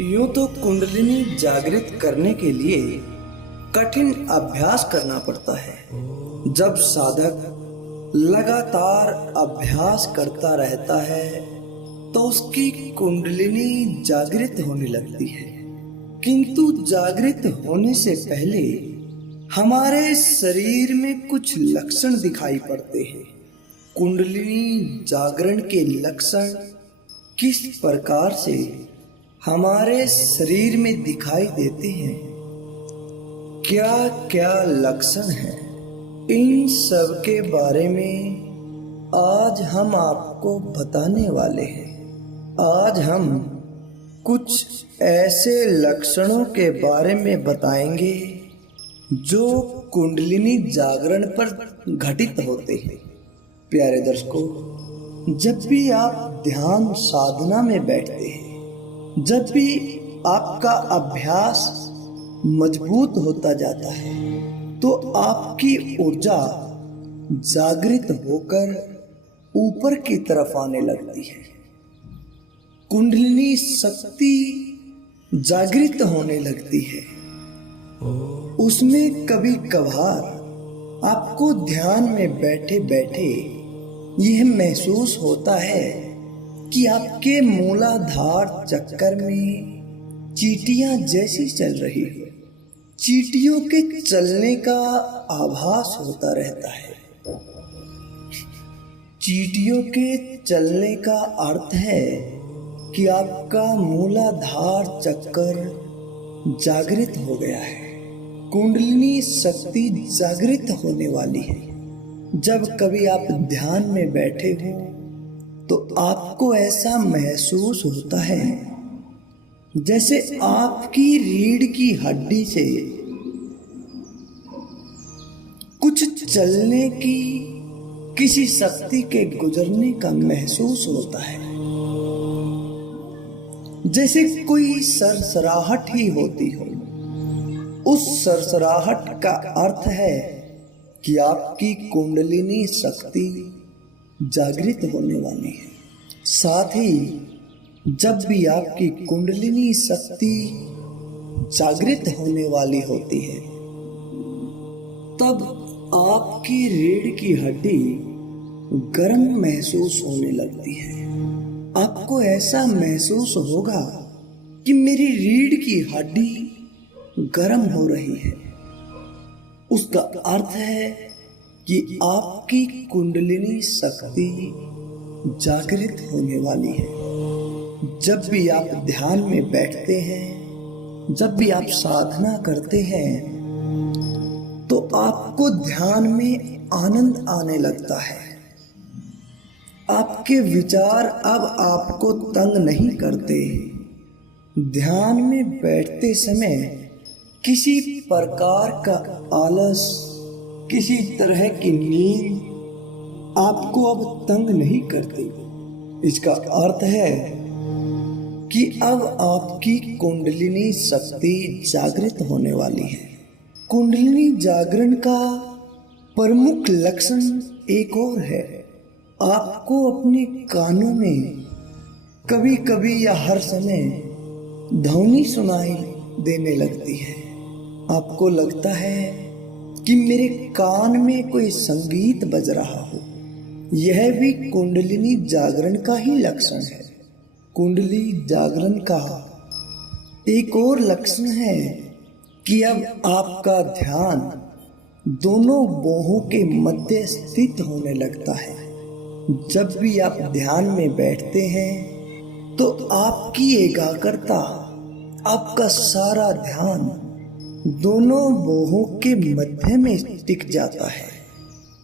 यूं तो कुंडलिनी जागृत करने के लिए कठिन अभ्यास करना पड़ता है। जब साधक लगातार अभ्यास करता रहता है तो उसकी कुंडलिनी जागृत होने लगती है। किंतु जागृत होने से पहले हमारे शरीर में कुछ लक्षण दिखाई पड़ते हैं। कुंडलिनी जागरण के लक्षण किस प्रकार से हमारे शरीर में दिखाई देते हैं, क्या क्या लक्षण हैं, इन सब के बारे में आज हम आपको बताने वाले हैं। आज हम कुछ ऐसे लक्षणों के बारे में बताएंगे जो कुंडलिनी जागरण पर घटित होते हैं। प्यारे दर्शकों, जब भी आप ध्यान साधना में बैठते हैं, जब भी आपका अभ्यास मजबूत होता जाता है, तो आपकी ऊर्जा जागृत होकर ऊपर की तरफ आने लगती है। कुंडलिनी शक्ति जागृत होने लगती है। उसमें कभी कभार आपको ध्यान में बैठे बैठे यह महसूस होता है कि आपके मूलाधार चक्कर में चींटियां जैसी चल रही है। चींटियों के चलने का आभास होता रहता है। चींटियों के चलने का अर्थ है कि आपका मूलाधार चक्कर जागृत हो गया है। कुंडलिनी शक्ति जागृत होने वाली है। जब कभी आप ध्यान में बैठे हो तो आपको ऐसा महसूस होता है जैसे आपकी रीढ़ की हड्डी से कुछ चलने की किसी शक्ति के गुजरने का महसूस होता है, जैसे कोई सरसराहट ही होती हो। उस सरसराहट का अर्थ है कि आपकी कुंडलिनी शक्ति जागृत होने वाली है। साथ ही जब भी आपकी कुंडलिनी शक्ति जागृत होने वाली होती है, तब आपकी रीढ़ की हड्डी गर्म महसूस होने लगती है। आपको ऐसा महसूस होगा कि मेरी रीढ़ की हड्डी गर्म हो रही है। उसका अर्थ है कि आपकी कुंडलिनी शक्ति जागृत होने वाली है। जब भी आप ध्यान में बैठते हैं, जब भी आप साधना करते हैं, तो आपको ध्यान में आनंद आने लगता है। आपके विचार अब आपको तंग नहीं करते। ध्यान में बैठते समय किसी प्रकार का आलस, किसी तरह की नींद आपको अब तंग नहीं करती। इसका अर्थ है कि अब आपकी कुंडलिनी शक्ति जागृत होने वाली है। कुंडलिनी जागरण का प्रमुख लक्षण एक और है। आपको अपने कानों में कभी कभी या हर समय ध्वनि सुनाई देने लगती है। आपको लगता है कि मेरे कान में कोई संगीत बज रहा हो। यह भी कुंडलिनी जागरण का ही लक्षण है। कुंडली जागरण का एक और लक्षण है कि अब आपका ध्यान दोनों बाहों के मध्य स्थित होने लगता है। जब भी आप ध्यान में बैठते हैं तो आपकी एकाग्रता, आपका सारा ध्यान दोनों बाहों के मध्य में टिक जाता है।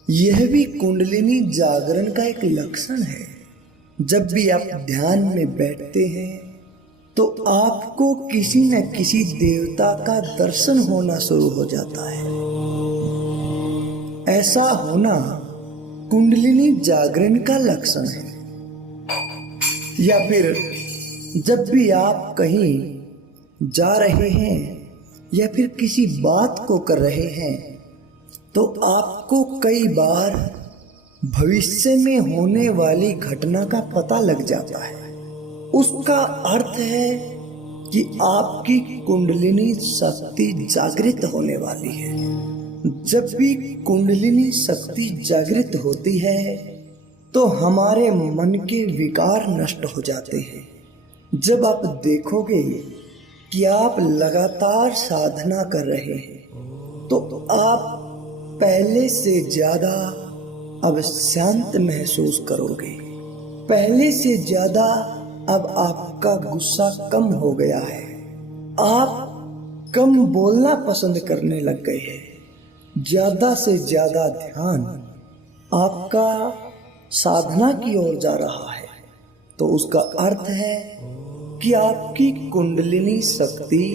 यह भी कुंडलिनी जागरण का एक लक्षण है। जब भी आप ध्यान में बैठते हैं तो आपको किसी न किसी देवता का दर्शन होना शुरू हो जाता है। ऐसा होना कुंडलिनी जागरण का लक्षण है। या फिर जब भी आप कहीं जा रहे हैं या फिर किसी बात को कर रहे हैं तो आपको कई बार भविष्य में होने वाली घटना का पता लग जाता है। उसका अर्थ है कि आपकी कुंडलिनी शक्ति जागृत होने वाली है। जब भी कुंडलिनी शक्ति जागृत होती है तो हमारे मन के विकार नष्ट हो जाते हैं। जब आप देखोगे कि आप लगातार साधना कर रहे हैं तो आप पहले से ज्यादा अब शांत महसूस करोगे। पहले से ज्यादा अब आपका गुस्सा कम हो गया है। आप कम बोलना पसंद करने लग गए हैं। ज्यादा से ज्यादा ध्यान आपका साधना की ओर जा रहा है। तो उसका अर्थ है कि आपकी कुंडलिनी शक्ति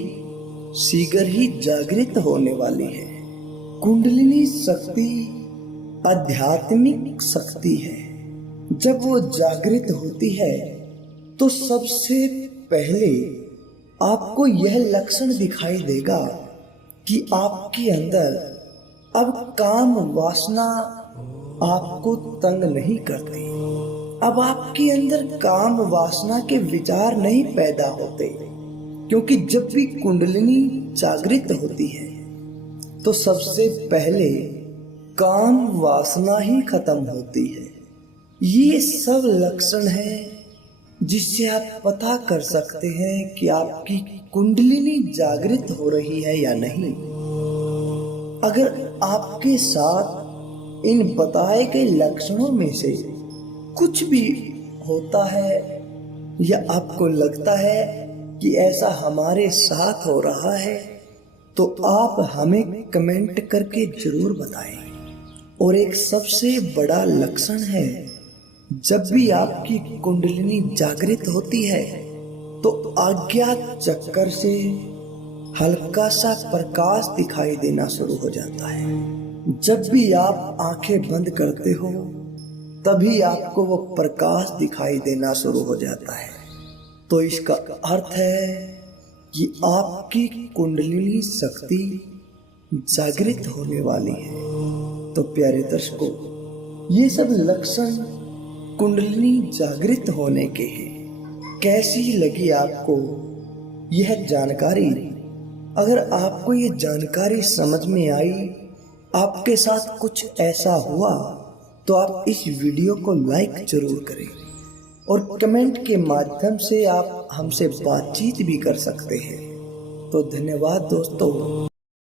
शीघ्र ही जागृत होने वाली है। कुंडलिनी शक्ति आध्यात्मिक शक्ति है। जब वो जागृत होती है तो सबसे पहले आपको यह लक्षण दिखाई देगा कि आपके अंदर अब काम वासना आपको तंग नहीं करती। अब आपके अंदर काम वासना के विचार नहीं पैदा होते, क्योंकि जब भी कुंडलिनी जागृत होती है तो सबसे पहले काम वासना ही खत्म होती है। ये सब लक्षण है जिससे आप पता कर सकते हैं कि आपकी कुंडलिनी जागृत हो रही है या नहीं। अगर आपके साथ इन बताए गए लक्षणों में से कुछ भी होता है या आपको लगता है कि ऐसा हमारे साथ हो रहा है तो आप हमें कमेंट करके जरूर बताएं। और एक सबसे बड़ा लक्षण है, जब भी आपकी कुंडलिनी जागृत होती है तो अज्ञात चक्कर से हल्का सा प्रकाश दिखाई देना शुरू हो जाता है। जब भी आप आंखें बंद करते हो तभी आपको वो प्रकाश दिखाई देना शुरू हो जाता है। तो इसका अर्थ है कि आपकी कुंडलिनी शक्ति जागृत होने वाली है। तो प्यारे दर्शकों, ये सब लक्षण कुंडलिनी जागृत होने के हैं। कैसी लगी आपको यह जानकारी? अगर आपको ये जानकारी समझ में आई, आपके साथ कुछ ऐसा हुआ, तो आप इस वीडियो को लाइक जरूर करें और कमेंट के माध्यम से आप हमसे बातचीत भी कर सकते हैं। तो धन्यवाद दोस्तों।